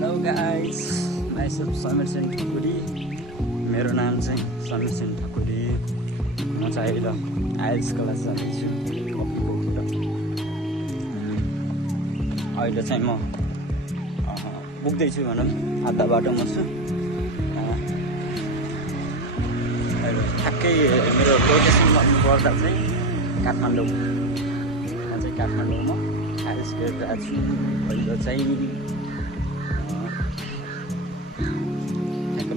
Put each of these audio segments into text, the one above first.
Hello guys, myself Samir Singh Thakuri. मेरो नाम चाहिँ समीर सिंह ठकुरी। म चाहिँ अहिले आइएल्स क्लास जाँदैछु कपिलकोट। अहिले चाहिँ म पुग्दैछु भनौँ, आधा बाटोमा छु। अहिले ठ्याक्कै मेरो लोकेसन भन्नुपर्दा चाहिँ काठमाडौँ। म चाहिँ काठमाडौँमा आइएल्स गरेर छु। अहिले चाहिँ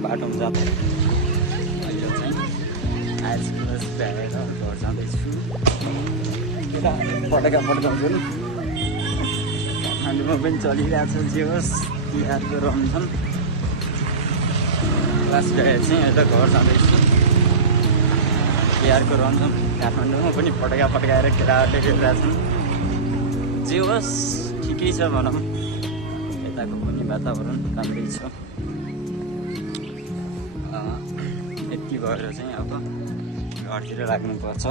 बाटोमा जाँदै अहिले चाहिँ आइएल्स क्लास भ्याएर घर जाँदैछु। पटका पड्काउँछु नि, काठमाडौँमा पनि चलिरहेको छ। जे होस्, तिहारको रमझम। क्लास भ्याएर चाहिँ अहिले घर जाँदैछु। तिहारको रमझम काठमाडौँमा पनि पटका पड्काएर केटाहरूले खेलिरहेछन्। जे होस्, ठिकै छ भनौँ। यताको पनि वातावरण राम्रै छ। यति भएर चाहिँ अब घरतिर लाग्नुपर्छ।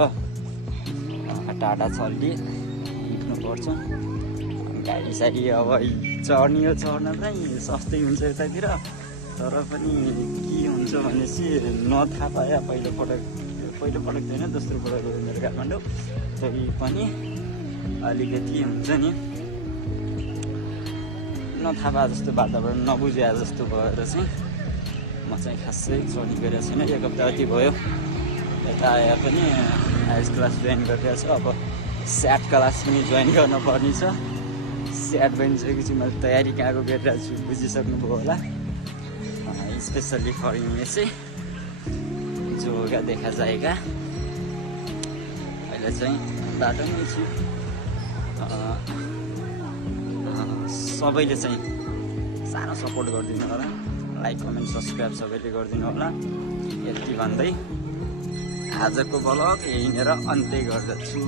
टाढा छ अलि, हिँड्नुपर्छ। गाडी साडी अब चढ्ने हो, चढ्न चाहिँ सस्तै हुन्छ यतातिर। तर पनि के हुन्छ भनेपछि नथाहा पायो। पहिलोपटक छैन, दोस्रो पटक गयो मेरो काठमाडौँ। तै पनि अलिकति हुन्छ नि, नथाहा पाए जस्तो वातावरण, नबुझे जस्तो भएर चाहिँ म चाहिँ खासै जोइन गरेको छैन। एक हप्ता जति भयो यता आएर पनि आइएल्स क्लास जोइन गरिरहेको छु। अब स्याट क्लास पनि जोइन गर्नुपर्ने छ। स्याट बनिसकेपछि मैले तयारी कहाँको गरिरहेको छु बुझिसक्नुभयो होला। स्पेसल्ली फर युएसए जो होगा देखा जाएगा। अहिले चाहिँ बाटोमै छु। सबैले चाहिँ सानो सपोर्ट गरिदिनु होला। लाइक, कमेन्ट, सब्सक्राइब सबैले गरिदिनु होला। यति भन्दै आजको ब्लग यहीँनिर अन्त्य गर्दछु।